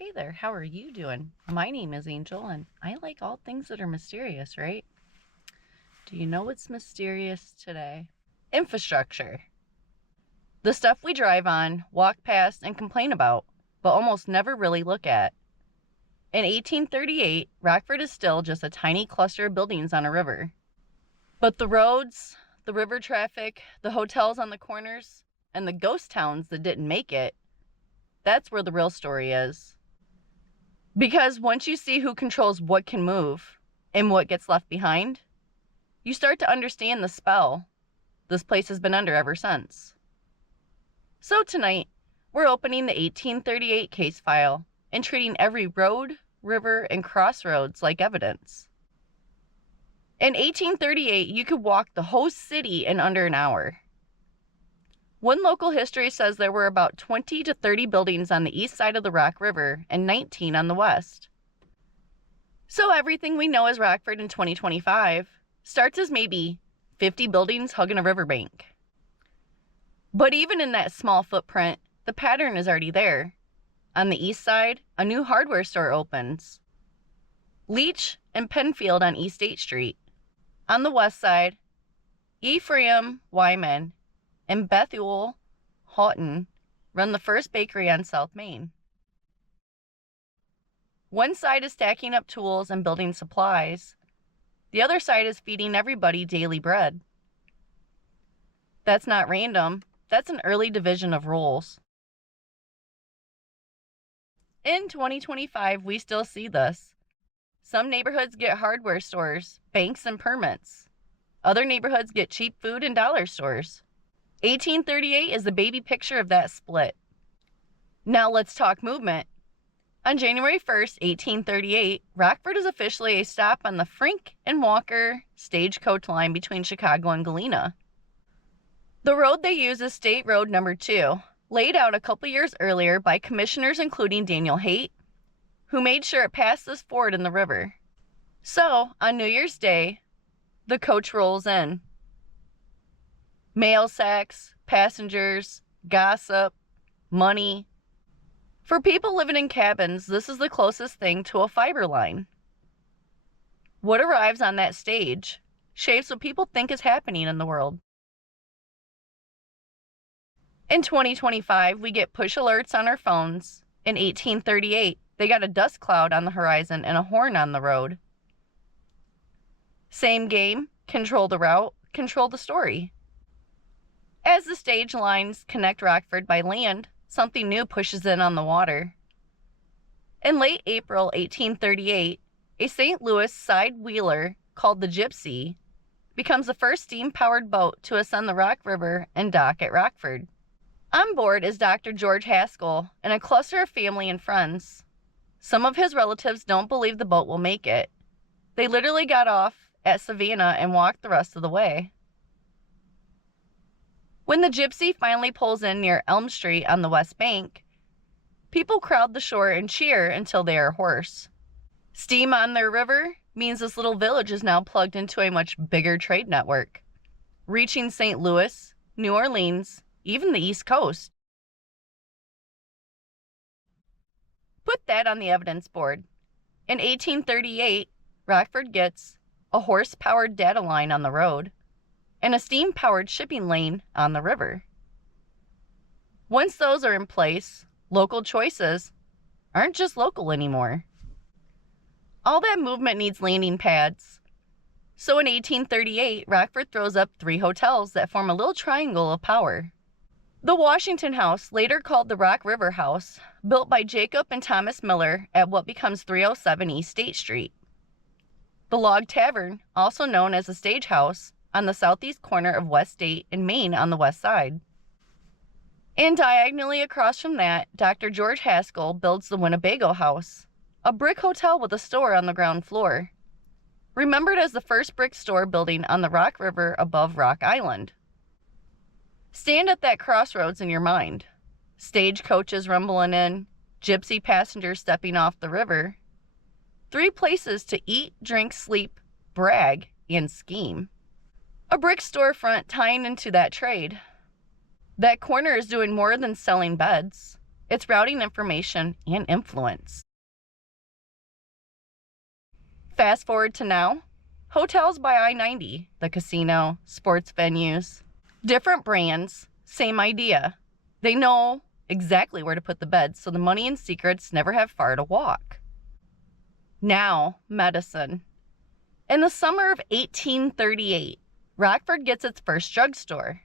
Hey there, how are you doing? My name is Angel, and I like all things that are mysterious, right? Do you know what's mysterious today? Infrastructure. The stuff we drive on, walk past, and complain about, but almost never really look at. In 1838, Rockford is still just a tiny cluster of buildings on a river. But the roads, the river traffic, the hotels on the corners, and the ghost towns that didn't make it, that's where the real story is. Because once you see who controls what can move and what gets left behind, you start to understand the spell this place has been under ever since. So tonight, we're opening the 1838 case file and treating every road, river, and crossroads like evidence. In 1838, you could walk the whole city in under an hour. One local history says there were about 20 to 30 buildings on the east side of the Rock River and 19 on the west. So everything we know as Rockford in 2025 starts as maybe 50 buildings hugging a riverbank. But even in that small footprint, the pattern is already there. On the east side, a new hardware store opens. Leach and Penfield on East 8th Street. On the west side, Ephraim Wyman and Bethuel Houghton run the first bakery on South Main. One side is stacking up tools and building supplies. The other side is feeding everybody daily bread. That's not random. That's an early division of roles. In 2025, we still see this. Some neighborhoods get hardware stores, banks, and permits. Other neighborhoods get cheap food and dollar stores. 1838 is the baby picture of that split. Now let's talk movement. On January 1st, 1838, Rockford is officially a stop on the Frink and Walker stagecoach line between Chicago and Galena. The road they use is State Road Number 2, laid out a couple years earlier by commissioners including Daniel Haight, who made sure it passed this ford in the river. So, on New Year's Day, the coach rolls in. Mail sacks, passengers, gossip, money. For people living in cabins, this is the closest thing to a fiber line. What arrives on that stage shapes what people think is happening in the world. In 2025, we get push alerts on our phones. In 1838, they got a dust cloud on the horizon and a horn on the road. Same game, control the route, control the story. As the stage lines connect Rockford by land, something new pushes in on the water. In late April 1838, a St. Louis side wheeler called the Gypsy becomes the first steam-powered boat to ascend the Rock River and dock at Rockford. On board is Dr. George Haskell and a cluster of family and friends. Some of his relatives don't believe the boat will make it. They literally got off at Savannah and walked the rest of the way. When the Gypsy finally pulls in near Elm Street on the west bank, people crowd the shore and cheer until they are hoarse. Steam on their river means this little village is now plugged into a much bigger trade network, reaching St. Louis, New Orleans, even the East Coast. Put that on the evidence board. In 1838, Rockford gets a horse-powered data line on the road and a steam-powered shipping lane on the river. Once those are in place, local choices aren't just local anymore. All that movement needs landing pads. So in 1838, Rockford throws up 3 hotels that form a little triangle of power. The Washington House, later called the Rock River House, built by Jacob and Thomas Miller at what becomes 307 East State Street. The Log Tavern, also known as the Stage House, on the southeast corner of West State and Main on the west side. And diagonally across from that, Dr. George Haskell builds the Winnebago House, a brick hotel with a store on the ground floor, remembered as the first brick store building on the Rock River above Rock Island. Stand at that crossroads in your mind. Stagecoaches rumbling in, gypsy passengers stepping off the river. 3 places to eat, drink, sleep, brag, and scheme. A brick storefront tying into that trade. That corner is doing more than selling beds. It's routing information and influence. Fast forward to now, hotels by I-90, the casino, sports venues, different brands, same idea. They know exactly where to put the beds, so the money and secrets never have far to walk. Now, medicine. In the summer of 1838, Rockford gets its first drugstore.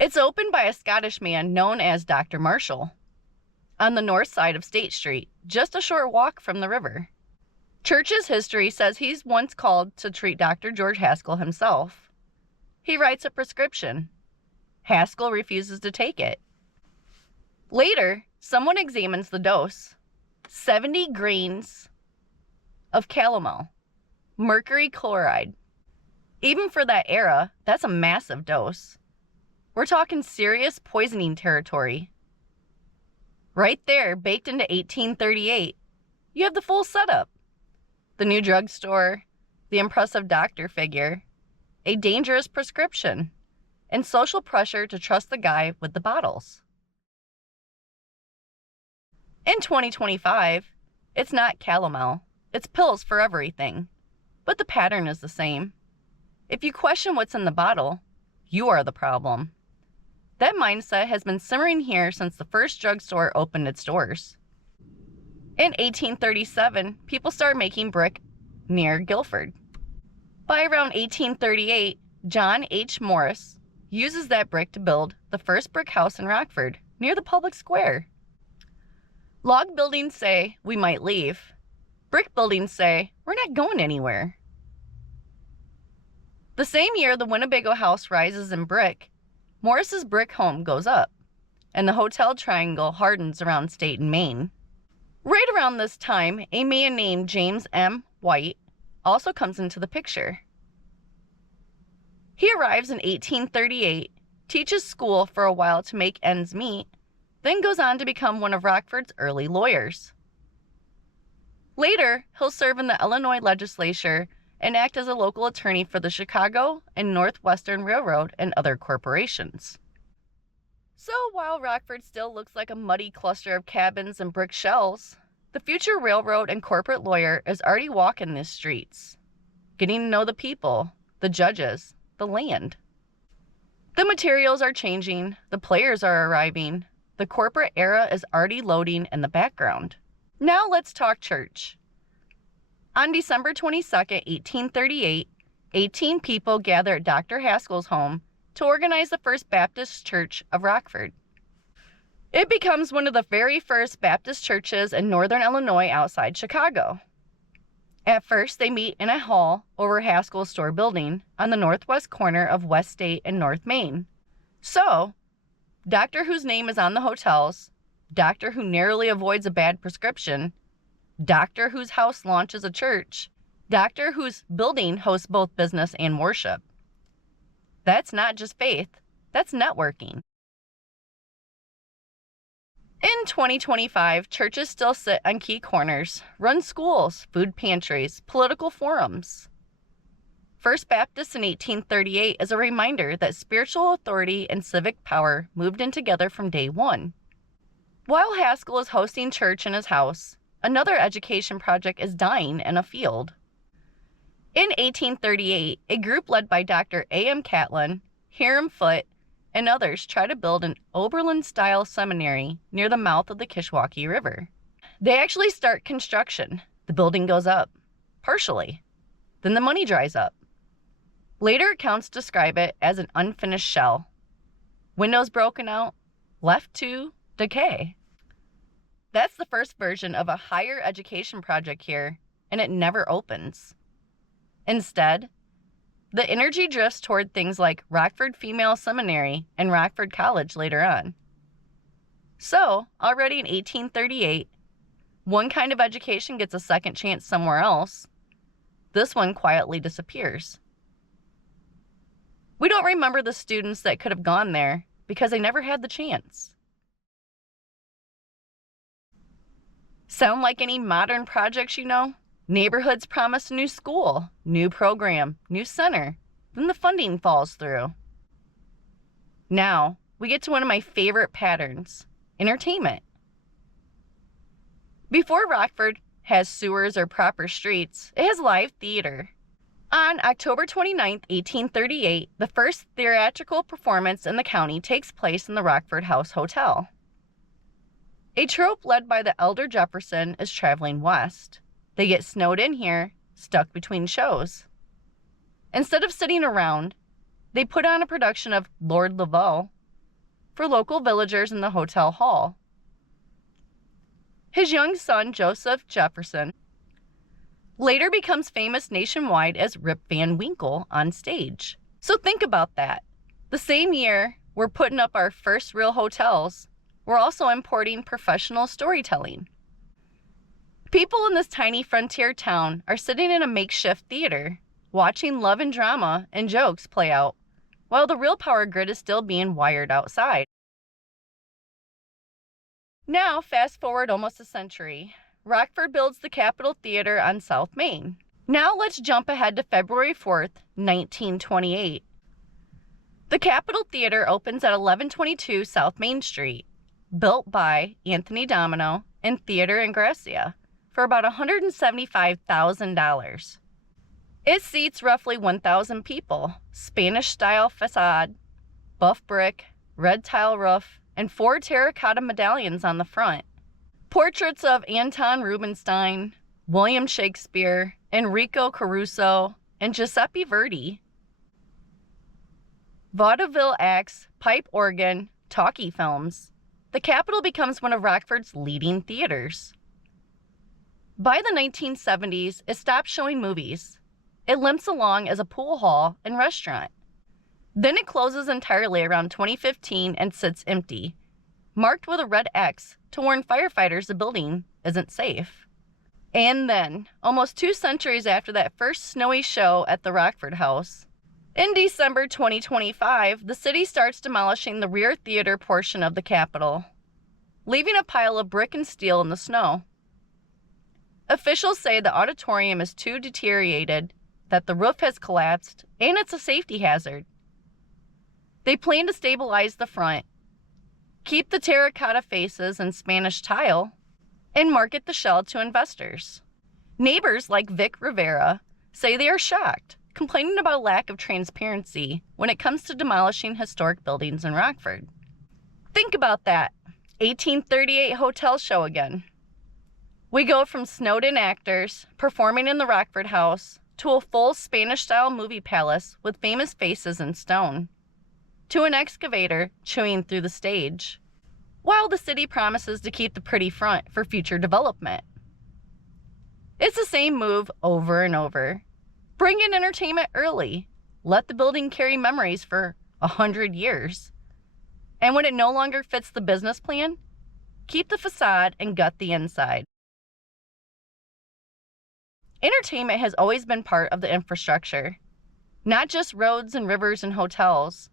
It's opened by a Scottish man known as Dr. Marshall on the north side of State Street, just a short walk from the river. Church's history says he's once called to treat Dr. George Haskell himself. He writes a prescription. Haskell refuses to take it. Later, someone examines the dose. 70 grains of calomel, mercury chloride. Even for that era, that's a massive dose. We're talking serious poisoning territory. Right there, baked into 1838, you have the full setup. The new drugstore, the impressive doctor figure, a dangerous prescription, and social pressure to trust the guy with the bottles. In 2025, it's not calomel, it's pills for everything, but the pattern is the same. If you question what's in the bottle, you are the problem. That mindset has been simmering here since the first drugstore opened its doors. In 1837, people started making brick near Guilford. By around 1838, John H. Morris uses that brick to build the first brick house in Rockford, near the public square. Log buildings say we might leave. Brick buildings say we're not going anywhere. The same year the Winnebago house rises in brick, Morris's brick home goes up, and the hotel triangle hardens around State and Main. Right around this time, a man named James M. White also comes into the picture. He arrives in 1838, teaches school for a while to make ends meet, then goes on to become one of Rockford's early lawyers. Later, he'll serve in the Illinois legislature and act as a local attorney for the Chicago and Northwestern Railroad and other corporations. So while Rockford still looks like a muddy cluster of cabins and brick shells, the future railroad and corporate lawyer is already walking these streets, getting to know the people, the judges, the land. The materials are changing, the players are arriving, the corporate era is already loading in the background. Now let's talk church. On December 22, 1838, 18 people gather at Dr. Haskell's home to organize the First Baptist Church of Rockford. It becomes one of the very first Baptist churches in northern Illinois outside Chicago. At first, they meet in a hall over Haskell's store building on the northwest corner of West State and North Main. So, doctor whose name is on the hotels, doctor who narrowly avoids a bad prescription, doctor whose house launches a church, doctor whose building hosts both business and worship. That's not just faith, that's networking. In 2025, churches still sit on key corners, run schools, food pantries, political forums. First Baptist in 1838 is a reminder that spiritual authority and civic power moved in together from day one. While Haskell is hosting church in his house, another education project is dying in a field. In 1838, a group led by Dr. A.M. Catlin, Hiram Foote, and others try to build an Oberlin-style seminary near the mouth of the Kishwaukee River. They actually start construction. The building goes up, partially. Then the money dries up. Later accounts describe it as an unfinished shell. Windows broken out, left to decay. That's the first version of a higher education project here, and it never opens. Instead, the energy drifts toward things like Rockford Female Seminary and Rockford College later on. So, already in 1838, one kind of education gets a second chance somewhere else. This one quietly disappears. We don't remember the students that could have gone there because they never had the chance. Sound like any modern projects you know? Neighborhoods promise a new school, new program, new center. Then the funding falls through. Now, we get to one of my favorite patterns, entertainment. Before Rockford has sewers or proper streets, it has live theater. On October 29, 1838, the first theatrical performance in the county takes place in the Rockford House Hotel. A troupe led by the elder Jefferson is traveling west. They get snowed in here, stuck between shows. Instead of sitting around, they put on a production of Lord Laveau for local villagers in the hotel hall. His young son, Joseph Jefferson, later becomes famous nationwide as Rip Van Winkle on stage. So think about that. The same year we're putting up our first real hotels, we're also importing professional storytelling. People in this tiny frontier town are sitting in a makeshift theater, watching love and drama and jokes play out, while the real power grid is still being wired outside. Now, fast forward almost a century. Rockford builds the Capitol Theater on South Main. Now let's jump ahead to February 4th, 1928. The Capitol Theater opens at 1122 South Main Street, built by Anthony Domino and Theater and Gracia for about $175,000. It seats roughly 1,000 people, Spanish-style facade, buff brick, red tile roof, and 4 terracotta medallions on the front. Portraits of Anton Rubinstein, William Shakespeare, Enrico Caruso, and Giuseppe Verdi. Vaudeville acts, pipe organ, talkie films. The Capitol becomes one of Rockford's leading theaters. By the 1970s, it stopped showing movies. It limps along as a pool hall and restaurant. Then it closes entirely around 2015 and sits empty, marked with a red X to warn firefighters the building isn't safe. And then, almost 2 centuries after that first snowy show at the Rockford House, in December 2025, the city starts demolishing the rear theater portion of the Capitol, leaving a pile of brick and steel in the snow. Officials say the auditorium is too deteriorated, that the roof has collapsed, and it's a safety hazard. They plan to stabilize the front, keep the terracotta faces and Spanish tile, and market the shell to investors. Neighbors like Vic Rivera say they are shocked, complaining about a lack of transparency when it comes to demolishing historic buildings in Rockford. Think about that 1838 hotel show again. We go from snowed-in actors performing in the Rockford House to a full Spanish-style movie palace with famous faces in stone, to an excavator chewing through the stage, while the city promises to keep the pretty front for future development. It's the same move over and over. Bring in entertainment early. Let the building carry memories for 100 years. And when it no longer fits the business plan, keep the facade and gut the inside. Entertainment has always been part of the infrastructure, not just roads and rivers and hotels,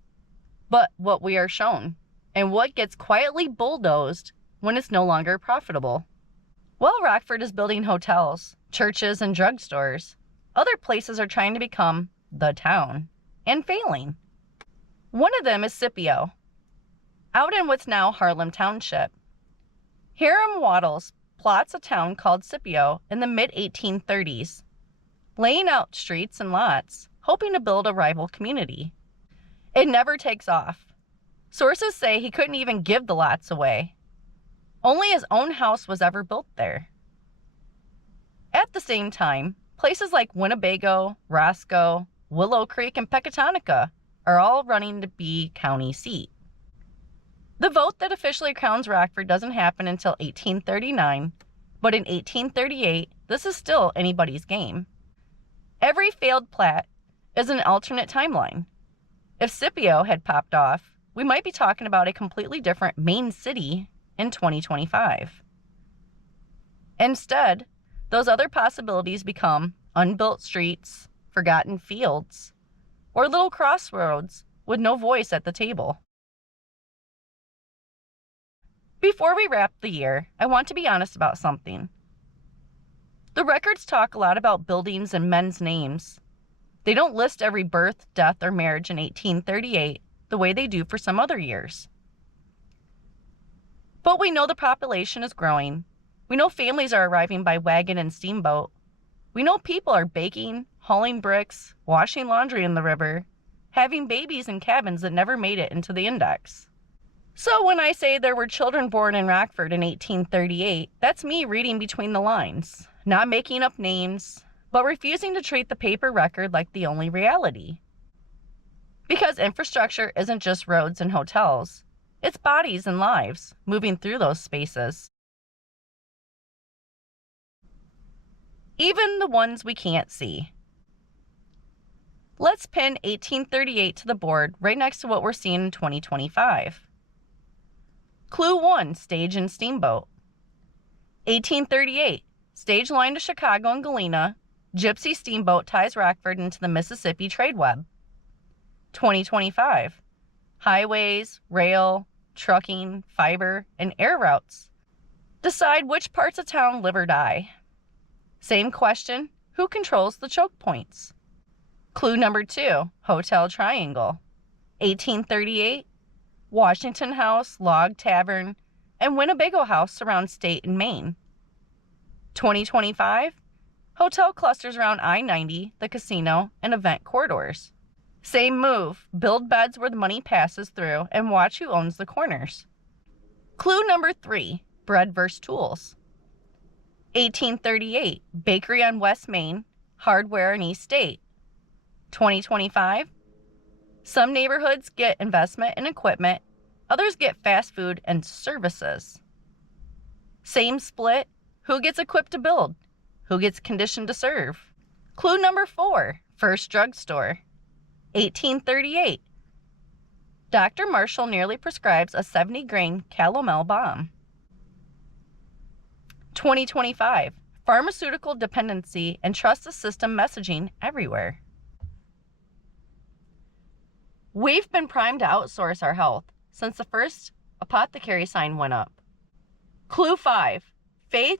but what we are shown, and what gets quietly bulldozed when it's no longer profitable. While Rockford is building hotels, churches, and drugstores, other places are trying to become the town, and failing. One of them is Scipio, out in what's now Harlem Township. Hiram Waddles plots a town called Scipio in the mid-1830s, laying out streets and lots, hoping to build a rival community. It never takes off. Sources say he couldn't even give the lots away. Only his own house was ever built there. At the same time, places like Winnebago, Roscoe, Willow Creek, and Pecatonica are all running to be county seat. The vote that officially crowns Rockford doesn't happen until 1839, but in 1838, this is still anybody's game. Every failed plat is an alternate timeline. If Scipio had popped off, we might be talking about a completely different main city in 2025. Instead, those other possibilities become unbuilt streets, forgotten fields, or little crossroads with no voice at the table. Before we wrap the year, I want to be honest about something. The records talk a lot about buildings and men's names. They don't list every birth, death, or marriage in 1838 the way they do for some other years. But we know the population is growing. We know families are arriving by wagon and steamboat. We know people are baking, hauling bricks, washing laundry in the river, having babies in cabins that never made it into the index. So when I say there were children born in Rockford in 1838, that's me reading between the lines, not making up names, but refusing to treat the paper record like the only reality. Because infrastructure isn't just roads and hotels, it's bodies and lives moving through those spaces. Even the ones we can't see. Let's pin 1838 to the board right next to what we're seeing in 2025. Clue 1, stage and steamboat. 1838, stage line to Chicago and Galena, gypsy steamboat ties Rockford into the Mississippi trade web. 2025, highways, rail, trucking, fiber, and air routes. Decide which parts of town live or die. Same question, who controls the choke points? Clue number 2, Hotel Triangle. 1838, Washington House, Log Tavern, and Winnebago House surround State and Main. 2025, hotel clusters around I-90, the casino, and event corridors. Same move, build beds where the money passes through and watch who owns the corners. Clue number 3, bread versus tools. 1838, bakery on West Main, hardware in East State. 2025, some neighborhoods get investment in equipment, others get fast food and services. Same split, who gets equipped to build, who gets conditioned to serve. Clue number 4, first drugstore. 1838, Dr. Marshall nearly prescribes a 70-grain calomel bomb. 2025, pharmaceutical dependency and trust the system messaging everywhere. We've been primed to outsource our health since the first apothecary sign went up. Clue 5, faith,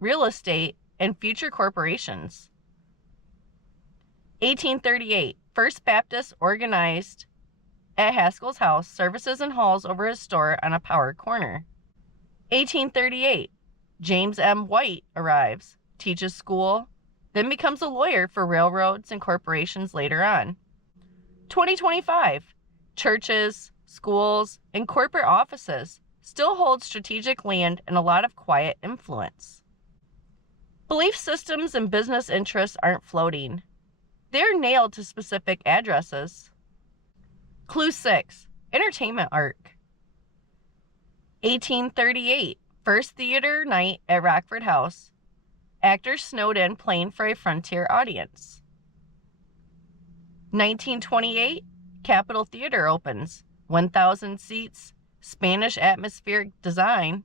real estate, and future corporations. 1838, First Baptist organized at Haskell's house, services and halls over his store on a power corner. 1838, James M. White arrives, teaches school, then becomes a lawyer for railroads and corporations later on. 2025, churches, schools, and corporate offices still hold strategic land and a lot of quiet influence. Belief systems and business interests aren't floating. They're nailed to specific addresses. Clue 6, entertainment arc. 1838, first theater night at Rockford House. Actors snowed in playing for a frontier audience. 1928, Capitol Theater opens. 1,000 seats, Spanish atmospheric design,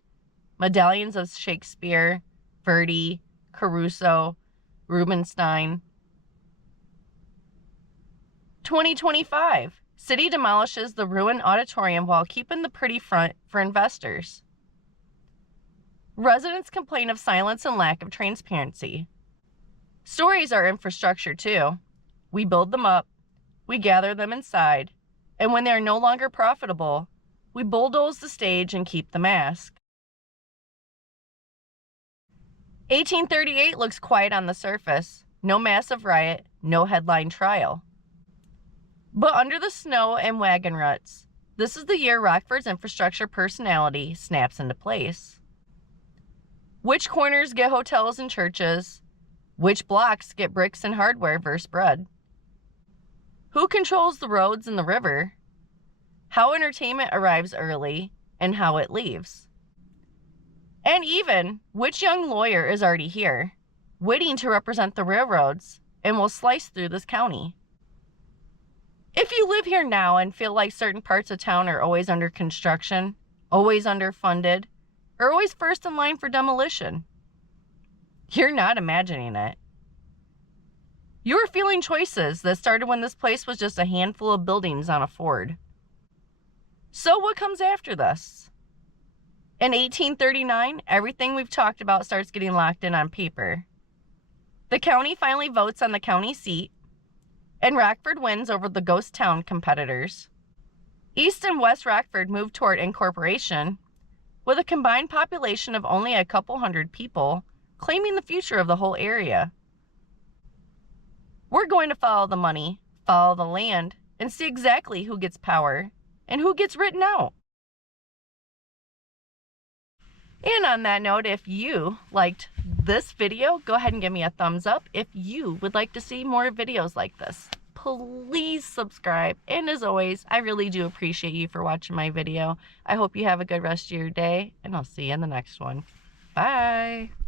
medallions of Shakespeare, Verdi, Caruso, Rubinstein. 2025, city demolishes the ruined auditorium while keeping the pretty front for investors. Residents complain of silence and lack of transparency. Stories are infrastructure too. We build them up, we gather them inside, and when they are no longer profitable, we bulldoze the stage and keep the mask. 1838 looks quiet on the surface. No massive riot, no headline trial. But under the snow and wagon ruts, this is the year Rockford's infrastructure personality snaps into place. Which corners get hotels and churches? Which blocks get bricks and hardware versus bread? Who controls the roads and the river? How entertainment arrives early and how it leaves? And even which young lawyer is already here, waiting to represent the railroads and will slice through this county? If you live here now and feel like certain parts of town are always under construction, always underfunded, or always first in line for demolition, you're not imagining it. You're feeling choices that started when this place was just a handful of buildings on a Ford. So what comes after this? In 1839, everything we've talked about starts getting locked in on paper. The county finally votes on the county seat, and Rockford wins over the ghost town competitors. East and West Rockford move toward incorporation, with a combined population of only a couple hundred people, claiming the future of the whole area. We're going to follow the money, follow the land, and see exactly who gets power and who gets written out. And on that note, if you liked this video, go ahead and give me a thumbs up. If you would like to see more videos like this, please subscribe. And as always, I really do appreciate you for watching my video. I hope you have a good rest of your day, and I'll see you in the next one. Bye.